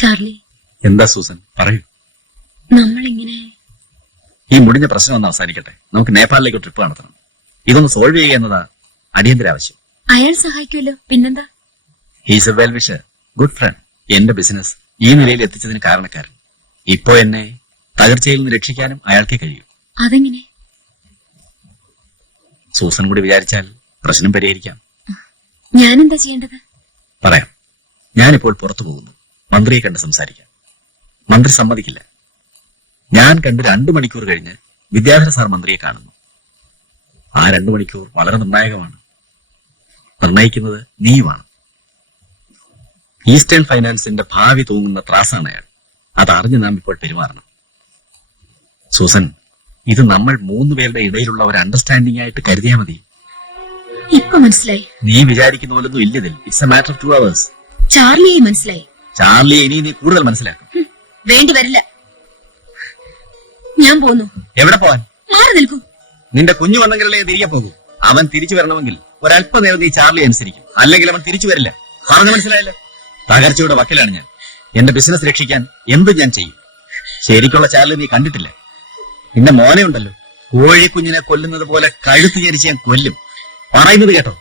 Charlie, എന്താ Susan, പറയൂ. നമ്മളിങ്ങനെ ഈ മുടിഞ്ഞ പ്രശ്നം ഒന്ന് അവസാനിക്കട്ടെ. നമുക്ക് നേപ്പാളിലേക്ക് ട്രിപ്പ് നടത്തണം. ഇതൊന്ന് സോൾവ് ചെയ്യുക എന്നതാ അടിയന്തര ആവശ്യം. അയാൾ സഹായിക്കുമല്ലോ, പിന്നെന്താ? He's A well wisher, good friend. എന്റെ ബിസിനസ് ഈ നിലയിൽ എത്തിച്ചതിന് കാരണക്കാരൻ. ഇപ്പോ എന്നെ തകർച്ചയിൽ നിന്ന് രക്ഷിക്കാനും അയാൾക്കേ കഴിയൂ. അതെങ്ങനെ? സൂസൻ കൂടി വിചാരിച്ചാൽ പ്രശ്നം പരിഹരിക്കാം. ഞാനെന്താ ചെയ്യേണ്ടത്? പറയാം. ഞാനിപ്പോൾ പുറത്തു പോകുന്നു. മന്ത്രിയെ കണ്ട് സംസാരിക്കാം. മന്ത്രി സമ്മതിക്കില്ല. ഞാൻ കണ്ട് 2 മണിക്കൂർ കഴിഞ്ഞ് വിദ്യാധര സാർ മന്ത്രിയെ കാണുന്നു. ആ 2 മണിക്കൂർ വളരെ നിർണായകമാണ്. നിർണയിക്കുന്നത് നീയുമാണ്. ഈസ്റ്റേൺ ഫൈനാൻസിന്റെ ഭാവി തൂങ്ങുന്ന ത്രാസാണ് അയാൾ. അതറിഞ്ഞ് നാം ഇപ്പോൾ പെരുമാറണം. സൂസൻ, ഇത് നമ്മൾ 3 പേരുടെ ഇടയിലുള്ള ഒരു അണ്ടർസ്റ്റാൻഡിംഗ് ആയിട്ട് കരുതിയാൽ മതി. ഇപ്പൊ മനസ്സിലായി. നീ വിചാരിക്കുന്ന പോലൊന്നും ഇല്ലതിൽ. It's a matter of 2 hours. ചാർലിയെ മനസ്സിലായി. ചാർലിയെ ഇനി നീ കൂടുതൽ മനസ്സിലാക്കും. വേണ്ടി വരില്ല. ഞാൻ പോന്നു. എവിടെ പോവാൻ? മാറി നിൽക്കൂ. നിന്റെ കുഞ്ഞു വന്നെങ്കിലേ തിരികെ പോകൂ. അവൻ തിരിച്ചു വരണമെങ്കിൽ ഒരല്പനേരം നീ ചാർലി അനുസരിക്കും. അല്ലെങ്കിൽ അവൻ തിരിച്ചു വരില്ല. പറഞ്ഞു മനസ്സിലായല്ലോ? തകർച്ചയുടെ വക്കിലാണ് ഞാൻ. എന്റെ ബിസിനസ് രക്ഷിക്കാൻ എന്തും ഞാൻ ചെയ്യും. ശരിക്കുള്ള ചാർലി നീ കണ്ടിട്ടില്ല. നിന്റെ മോനെ ഉണ്ടല്ലോ, കോഴിക്കുഞ്ഞിനെ കൊല്ലുന്നത് പോലെ കഴുത്ത് ഞരിച്ച് ഞാൻ കൊല്ലും. പറയുന്നത് കേട്ടോ?